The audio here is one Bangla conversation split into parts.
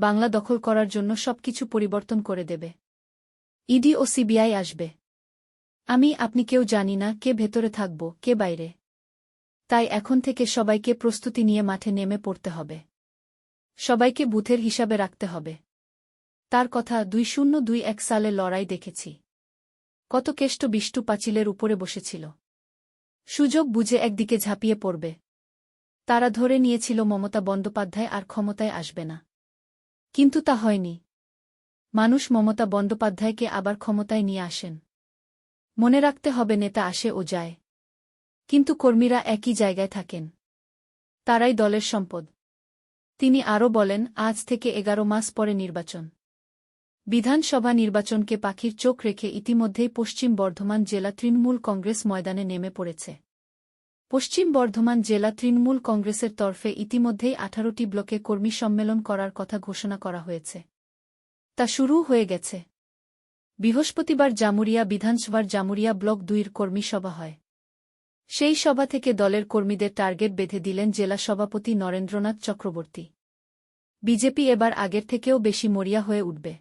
বাংলা দখল করার জন্য সবকিছু পরিবর্তন করে দেবে। ইডি ও সিবিআই আসবে। আমি, আপনি কেউ জানি না কে ভেতরে থাকব, কে বাইরে। তাই এখন থেকে সবাইকে প্রস্তুতি নিয়ে মাঠে নেমে পড়তে হবে। সবাইকে বুথের হিসাবে রাখতে হবে। তার কথা দুই শূন্য দুই এক সালে লড়াই দেখেছি। কত কেষ্ট বিষ্টু পাঁচিলের উপরে বসেছিল। সুযোগ বুঝে একদিকে ঝাঁপিয়ে পড়বে। তারা ধরে নিয়েছিল মমতা বন্দ্যোপাধ্যায় আর ক্ষমতায় আসবে না। কিন্তু তা হয়নি। মানুষ মমতা বন্দ্যোপাধ্যায়কে আবার ক্ষমতায় নিয়ে আসেন। মনে রাখতে হবে নেতা আসে ও যায়। কিন্তু কর্মীরা একই জায়গায় থাকেন। তারাই দলের সম্পদ। তিনি আরও বলেন, আজ থেকে এগারো মাস পরে নির্বাচন। বিধানসভা নির্বাচনকে পাখির চোখ রেখে ইতিমধ্যেই পশ্চিম বর্ধমান জেলা তৃণমূল কংগ্রেস ময়দানে নেমে পড়েছে। পশ্চিম বর্ধমান জেলা তৃণমূল কংগ্রেসের তরফে ইতিমধ্যেই আঠারোটি ব্লকে কর্মী সম্মেলন করার কথা ঘোষণা করা হয়েছে। তা শুরু হয়ে গেছে। বৃহস্পতিবার জামুরিয়া বিধানসভার জামুরিয়া ব্লক দুইর কর্মী সভা হয়। সেই সভা থেকে দলের কর্মীদের টার্গেট বেঁধে দিলেন জেলা সভাপতি নরেন্দ্রনাথ চক্রবর্তী। বিজেপি এবার আগের থেকেও বেশি মরিয়া হয়ে উঠবে।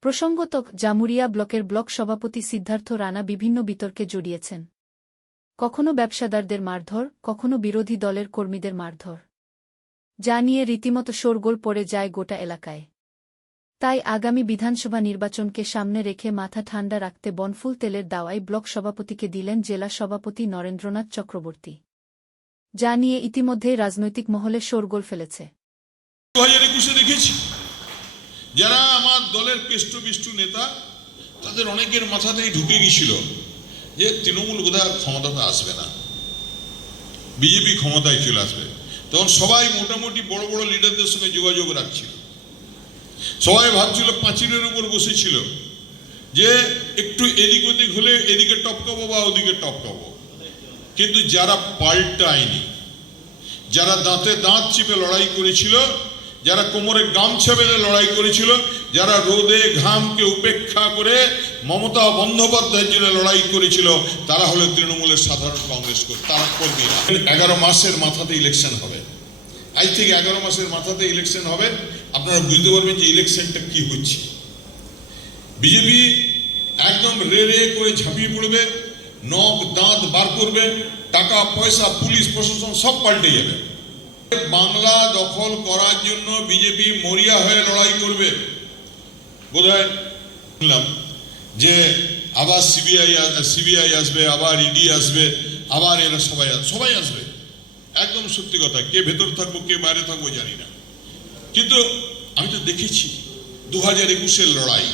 প্রসঙ্গত, জামুরিয়া ব্লকের ব্লক সভাপতি সিদ্ধার্থ রানা বিভিন্ন বিতর্কে জড়িয়েছেন। কখনো ব্যবসাদারদের মারধর, কখনো বিরোধী দলের কর্মীদের মারধর। যা নিয়ে রীতিমতো শোরগোল পড়ে যায় গোটা এলাকায়। তাই আগামী বিধানসভা নির্বাচনকে সামনে রেখে মাথা ঠান্ডা রাখতে বনফুল তেলের দাওয়াই ব্লক সভাপতিকে দিলেন জেলা সভাপতি নরেন্দ্রনাথ চক্রবর্তী। যা নিয়ে ইতিমধ্যেই রাজনৈতিক মহলে শোরগোল ফেলেছে। যারা আমার দলের কেষ্ট বিষ্টু নেতা, তাদের অনেকের মাথাতেই ঢুকে গিয়েছিল যে তৃণমূল বোধহয় আর ক্ষমতাতে আসবে না। বিজেপি ক্ষমতায় চলে আসবে। তখন সবাই মোটামুটি বড় বড় লিডারদের সঙ্গে যোগাযোগ রাখছিল। সবাই ভাবছিল পাঁচিলের উপর বসেছিল যে একটু এদিক ওদিক হলে এদিকে টপকাবো বা ওদিকে টপকাবো কিন্তু যারা পাল্টায়নি, যারা দাঁতে দাঁত চিপে লড়াই করেছিল, যারা কোমরে গামছা বেঁধে লড়াই করেছিল, যারা রোদে ঘামকে উপেক্ষা করে মমতা বন্দ্যোপাধ্যায়ের জন্য লড়াই করেছিল, তারা হলো তৃণমূলের সাধারণ কংগ্রেস তারা কর্মীরা এগারো মাসের মাথাতে ইলেকশন হবে। আজ থেকে এগারো মাসের মাথাতে ইলেকশন হবে। আপনারা বুঝতে পারবেন যে ইলেকশনটা কি হচ্ছে। বিজেপি একদম রে রে করে ঝাঁপিয়ে পড়বে, নখ দাঁত বার করবে, টাকা, পয়সা, পুলিশ, প্রশাসন সব পাল্টে যাবে। বাংলা দখল করার জন্য বিজেপি মরিয়া হয়ে লড়াই করবে। বোধহয় শুনলাম যে আবার সিবিআই সিবিআই আসবে, আবার ইডি আসবে, আবার এরা সবাই সবাই আসবে। একদম সত্যি কথা, কে ভেতর থাকব, কে বাইরে থাকব জানি না। কিন্তু আমি তো দেখেছি দু হাজার একুশের লড়াই,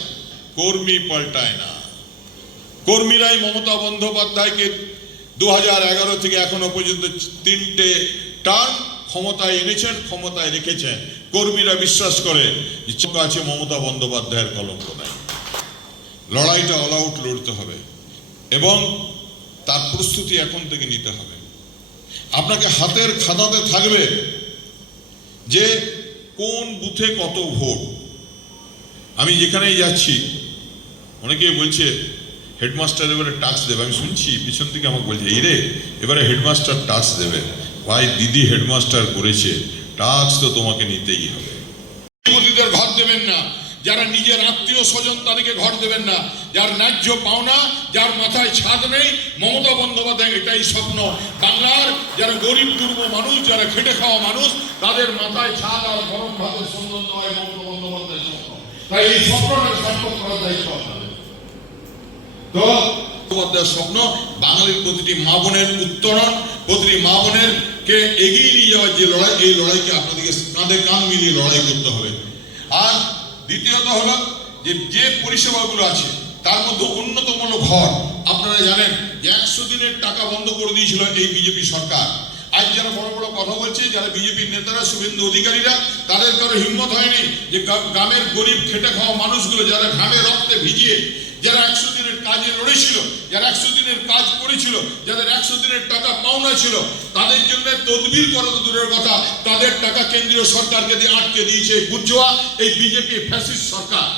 কর্মী পাল্টায় না। কর্মীরাই মমতা বন্দ্যোপাধ্যায়কে দু হাজার এগারো থেকে এখনও পর্যন্ত তিনটে টার্ম ক্ষমতায় এনেছেন, ক্ষমতায় রেখেছেন। কর্মীরা বিশ্বাস করে আছে মমতা বন্দ্যোপাধ্যায়ের কলঙ্ক নাই। লড়াইটা অল আউট লড়তে হবে। এবং তার প্রস্তুতি এখন থেকে নিতে হবে। আপনাকে হাতের খাতাতে থাকবে যে কোন বুথে কত ভোট। আমি যেখানেই যাচ্ছি অনেকেই বলছে হেডমাস্টার এবারে টাস্ক দেবে। আমি শুনছি, পিছন থেকে আমাকে বলছে, এই রে, এবারে হেডমাস্টার টাস্ক দেবে। ভাই, দিদি হেডমাস্টার করেছে। টাস্ক তো তোমাকে নিতেই হবে। ঘর দেবেন না। যারা নিজের আত্মীয় স্বজন তাদেরকে ঘর দেবেন না। যার ন্যায্য পাওনা, যার মাথায় ছাদ নেই, মমতা বন্দ্যোপাধ্যায় এটাই স্বপ্ন। বাংলার যারা গরিব দুর্ব মানুষ, যারা খেটে খাওয়া মানুষ, তাদের মাথায় ছাদ আর গরম ভাতের সুন্দর নয়, মমতা বন্দ্যোপাধ্যায়ের স্বপ্ন। তাই এই স্বপ্নটা সার্থক করার দায়িত্ব তো স্বপ্ন, বাঙালির প্রতিটি মা বোনের উত্তরণ, প্রতিটি মা বোনের কে এগিয়ে নিয়ে যাওয়ার যে লড়াই, এই লড়াইকে আপনাদেরকে কাঁধে কাঁধ মিলিয়ে লড়াই করতে হবে। আর দ্বিতীয়ত হলো যে যে পরিষেবাগুলো আছে, তার মধ্যে অন্যতম হলো ঘর। আপনারা জানেন যে একশো দিনের টাকা বন্ধ করে দিয়েছিল এই বিজেপি সরকার। আজ যারা বড় বড় কথা বলছে, যারা বিজেপির নেতারা, শুভেন্দু অধিকারীরা, তাদের কারও হিম্মত হয়নি যে গ্রামের গরিব, খেটে খাওয়া মানুষগুলো যারা ঘামে রক্তে ভিজিয়ে যারা একশো দিনের কাজে লড়েছিল, যারা একশো দিনের কাজ করেছিল, যাদের একশো দিনের টাকা পাওনা ছিল, তাদের জন্য তদবির করা তো দূরের কথা। তাদের টাকা কেন্দ্রীয় সরকারকে দিয়ে আটকে দিয়েছে বুঝোয়া এই বিজেপি ফ্যাসিস্ট সরকার।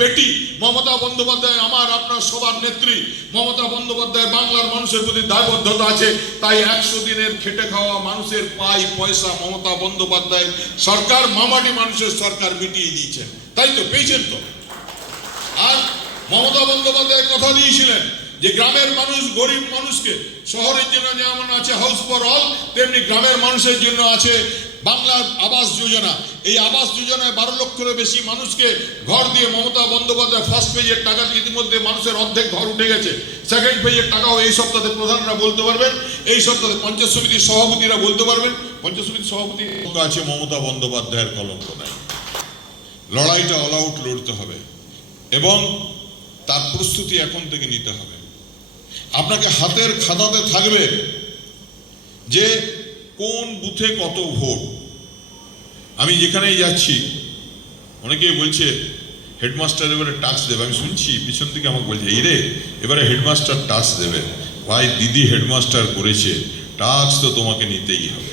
বেটি, মমতা বন্দ্যোপাধ্যায় আমার, আপনার সবার নেত্রী। মমতা বন্দ্যোপাধ্যায় বাংলার মানুষের প্রতি দায়বদ্ধতা আছে, তাই একশো দিনের খেটে খাওয়া মানুষের পাই পয়সা মমতা বন্দ্যোপাধ্যায় সরকার, মামাটি মানুষের সরকার মিটিয়ে দিয়েছেন। তাই তো পেয়েছেন তো? আর মমতা বন্দ্যোপাধ্যায় কথা দিয়েছিলেন যে গ্রামের মানুষ গরিব মানুষকে শহরের জন্য যেমন আছে হাউস ফর অল তেমনি গ্রামের মানুষের জন্য আছে বাংলার আবাস যোজনা। এই আবাস যোজনায় বারো লক্ষেরও বেশি মানুষকে ঘর দিয়ে মমতা বন্দ্যোপাধ্যায় ফার্স্ট পেজের টাকা ইতিমধ্যে মানুষের অর্ধেক ঘর উঠে গেছে। সেকেন্ড পেজের টাকাও এই সপ্তাহে প্রধানরা বলতে পারবেন। এই সপ্তাহে পঞ্চায়েত সমিতির সভাপতিরা বলতে পারবেন। পঞ্চায়েত সমিতির সভাপতি আছে মমতা বন্দ্যোপাধ্যায়ের কলঙ্ক নাই। লড়াইটা অল আউট লড়তে হবে। এবং তার প্রস্তুতি এখন থেকে নিতে হবে। আপনাকে হাতের খাতাতে থাকবে যে কোন বুথে কত ভোট। আমি যেখানেই যাচ্ছি, অনেকেই বলছে, হেডমাস্টার এবারে টাস্ক দেবে। আমি শুনছি, পিছন থেকে আমাকে বলছে, এই রে, এবারে হেডমাস্টার টাস্ক দেবে। ভাই, দিদি হেডমাস্টার করেছে, টাস্ক তো তোমাকে নিতেই হবে।